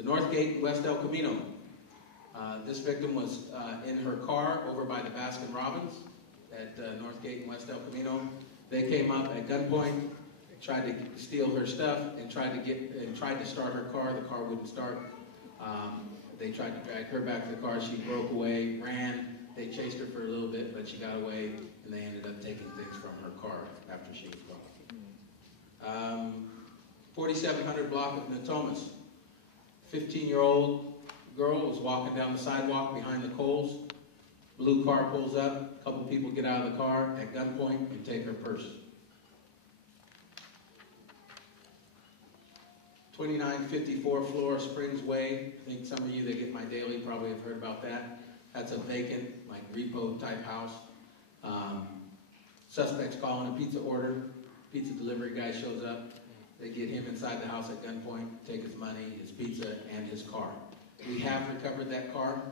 the North Gate in West El Camino. This victim was in her car over by the Baskin Robbins at North Gate in West El Camino. They came up at gunpoint, tried to steal her stuff, and tried to start her car. The car wouldn't start. They tried to drag her back to the car. She broke away, ran. They chased her for a little bit, but she got away, and they ended up taking things from her car after she was gone. 4700 block of Natomas. 15-year-old girl was walking down the sidewalk behind the Coles. Blue car pulls up. A couple people get out of the car at gunpoint and take her purse. 2954 Flora Springs Way. I think some of you that get my daily probably have heard about that. That's a vacant, like repo type house. Suspects calling a pizza order. Pizza delivery guy shows up. They get him inside the house at gunpoint, take his money, his pizza, and his car. We have recovered that car,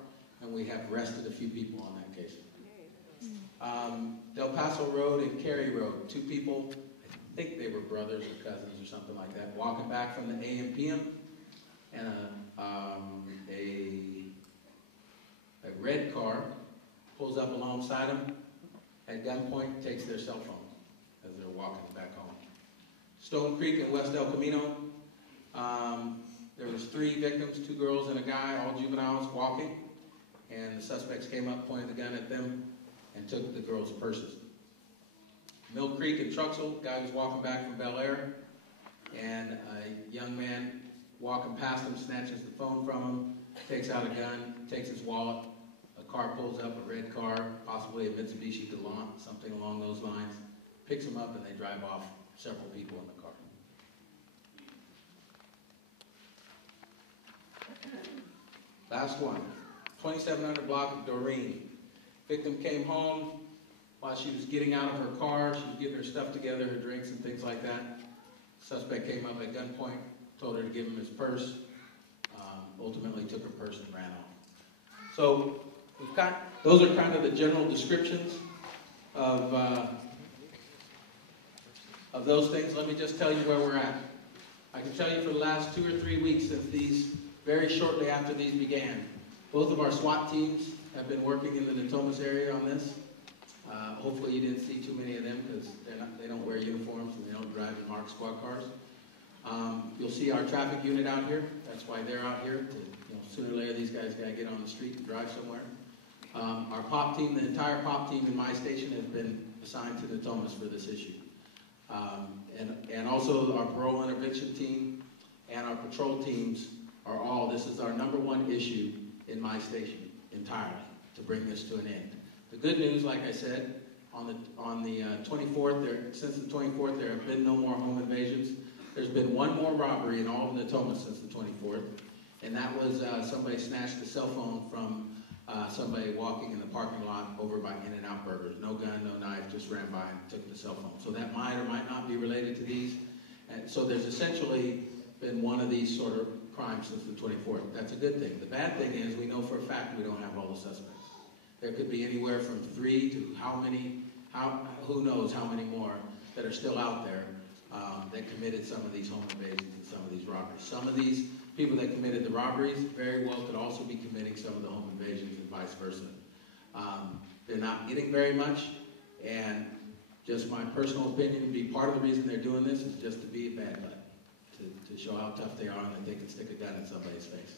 and we have arrested a few people on that case. Del Paso Road and Cary Road. Two people, I think they were brothers or cousins or something like that, walking back from the AM/PM, and a red car pulls up alongside them at gunpoint, takes their cell phone as they're walking back home. Stone Creek in West El Camino. There was 3 victims, 2 girls and a guy, all juveniles, walking. And the suspects came up, pointed the gun at them, and took the girls' purses. Mill Creek in Truxell, guy was walking back from Bel Air, and a young man walking past him snatches the phone from him, takes out a gun, takes his wallet. A car pulls up, a red car, possibly a Mitsubishi Galant, something along those lines, picks him up, and they drive off. Several people in the car. Last one, 2700 block of Doreen. Victim came home while she was getting out of her car. She was getting her stuff together, her drinks and things like that. Suspect came up at gunpoint, told her to give him his purse, ultimately took her purse and ran off. So those are kind of the general descriptions of those things. Let me just tell you where we're at. I can tell you for the last 2 or 3 weeks since these, very shortly after these began, both of our SWAT teams have been working in the Natomas area on this. Hopefully you didn't see too many of them because they don't wear uniforms and they don't drive in marked squad cars. You'll see our traffic unit out here. That's why they're out here. Sooner or later these guys got to get on the street and drive somewhere. Our POP team, the entire POP team in my station has been assigned to Natomas for this issue. And also our parole intervention team and our patrol teams are all, this is our #1 issue in my station entirely, to bring this to an end. The good news, like I said, on the 24th, since the 24th, there have been no more home invasions. There's been 1 more robbery in all of Natomas since the 24th, and that was somebody snatched a cell phone from somebody walking in the parking lot over by In-N-Out Burgers. No gun, no knife, just ran by and took the cell phone. So that might or might not be related to these. And so there's essentially been one of these sort of crimes since the 24th. That's a good thing. The bad thing is we know for a fact we don't have all the suspects. There could be anywhere from 3 to who knows how many more that are still out there that committed some of these home invasions and some of these robberies. Some of these people that committed the robberies very well could also be committing some of the home invasions and vice versa. They're not getting very much, and just my personal opinion, be part of the reason they're doing this is just to be a bad guy, to show how tough they are and that they can stick a gun in somebody's face.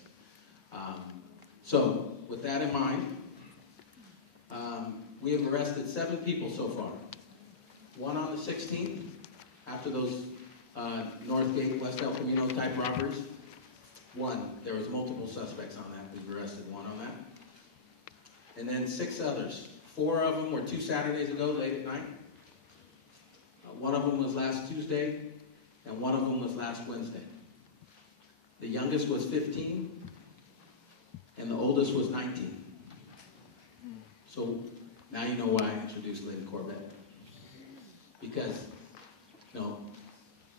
So with that in mind, we have arrested 7 people so far. 1 on the 16th, after those North Gate, West El Camino type robberies. 1, there was multiple suspects on that. We've arrested 1 on that. And then 6 others. 4 of them were 2 Saturdays ago, late at night. 1 of them was last Tuesday, and 1 of them was last Wednesday. The youngest was 15, and the oldest was 19. So now you know why I introduced Lynn Corbett. Because,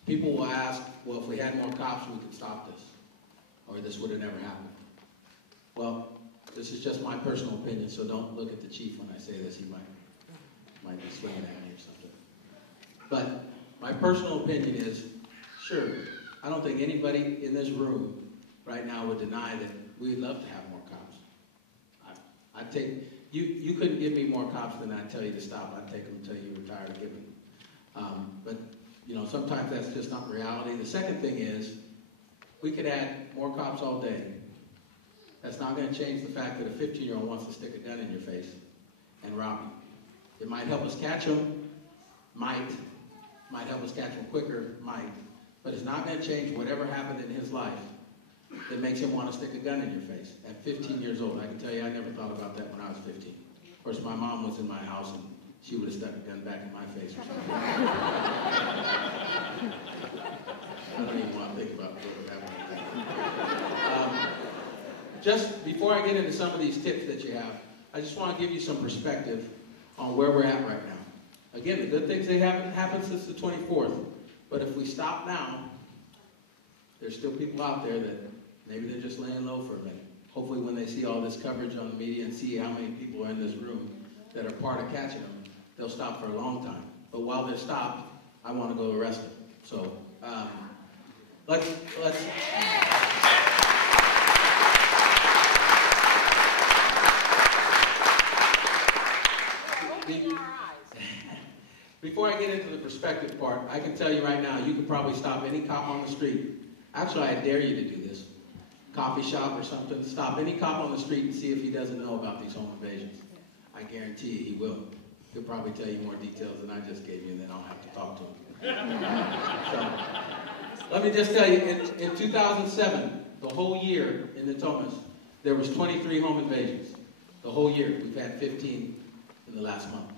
people will ask, well, if we had more cops, we could stop this. Or this would have never happened. Well, this is just my personal opinion, so don't look at the chief when I say this. He might be swinging at me or something. But my personal opinion is, sure, I don't think anybody in this room right now would deny that we'd love to have more cops. I'd take, you couldn't give me more cops than I'd tell you to stop. I'd take them until you were tired of giving them. But, you know, sometimes that's just not reality. The second thing is, we could add more cops all day. That's not going to change the fact that a 15-year-old wants to stick a gun in your face and rob you. It might help us catch them, might help us catch them quicker, but it's not going to change whatever happened in his life that makes him want to stick a gun in your face. At 15 years old, I can tell you I never thought about that when I was 15. Of course, my mom was in my house and she would have stuck a gun back in my face or something. I don't even want to think about what would happen with that. Just before I get into some of these tips that you have, I just want to give you some perspective on where we're at right now. Again, the good things that haven't happened since the 24th, but if we stop now, there's still people out there that maybe they're just laying low for a minute. Hopefully when they see all this coverage on the media and see how many people are in this room that are part of catching them, they'll stop for a long time. But while they're stopped, I want to go arrest them. So let's before I get into the perspective part, I can tell you right now, you could probably stop any cop on the street. Actually, I dare you to do this. Coffee shop or something. Stop any cop on the street and see if he doesn't know about these home invasions. I guarantee you he will. He'll probably tell you more details than I just gave you, and then I'll have to talk to him. So, let me just tell you, in 2007, the whole year in Natomas, there was 23 home invasions. The whole year. We've had 15 in the last month.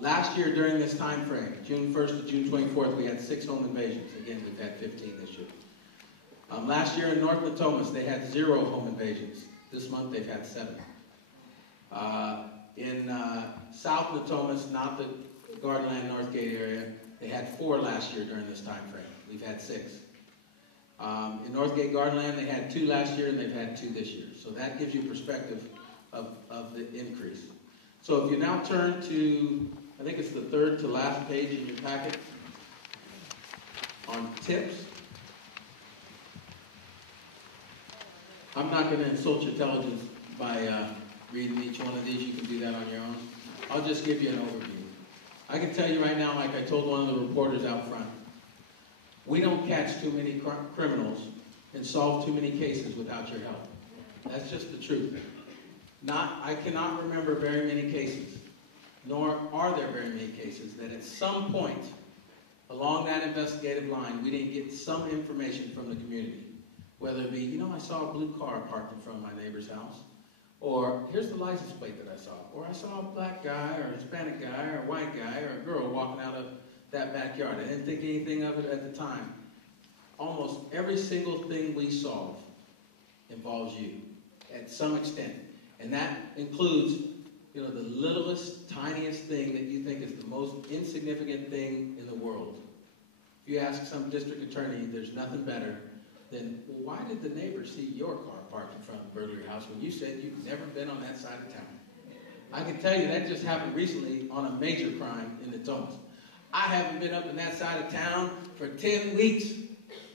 Last year during this time frame, June 1st to June 24th, we had 6 home invasions. Again, we've had 15 this year. Last year in North Natomas, they had 0 home invasions. This month, they've had 7. In South Natomas, not the Gardenland Northgate area, they had 4 last year during this time frame. We've had 6. In Northgate Gardenland, they had 2 last year, and they've had 2 this year. So that gives you perspective of the increase. So if you now turn to, I think it's the 3rd to last page in your packet, on tips. I'm not going to insult your intelligence by reading each one of these. You can do that on your own. I'll just give you an overview. I can tell you right now, like I told one of the reporters out front, we don't catch too many criminals and solve too many cases without your help. That's just the truth. I cannot remember very many cases, nor are there very many cases, that at some point along that investigative line, we didn't get some information from the community. Whether it be, you know, I saw a blue car parked in front of my neighbor's house, or here's the license plate that I saw, or I saw a black guy, or a Hispanic guy, or a white guy, or a girl walking out of that backyard. I didn't think anything of it at the time. Almost every single thing we solve involves you, at some extent. And that includes, you know, the littlest, tiniest thing that you think is the most insignificant thing in the world. If you ask some district attorney, there's nothing better than, well, why did the neighbor see your car parked in front of the burglary house when you said you've never been on that side of town? I can tell you that just happened recently on a major crime in Natomas. I haven't been up in that side of town for 10 weeks.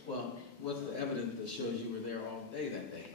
Well, what's the evidence that shows you were there all day that day?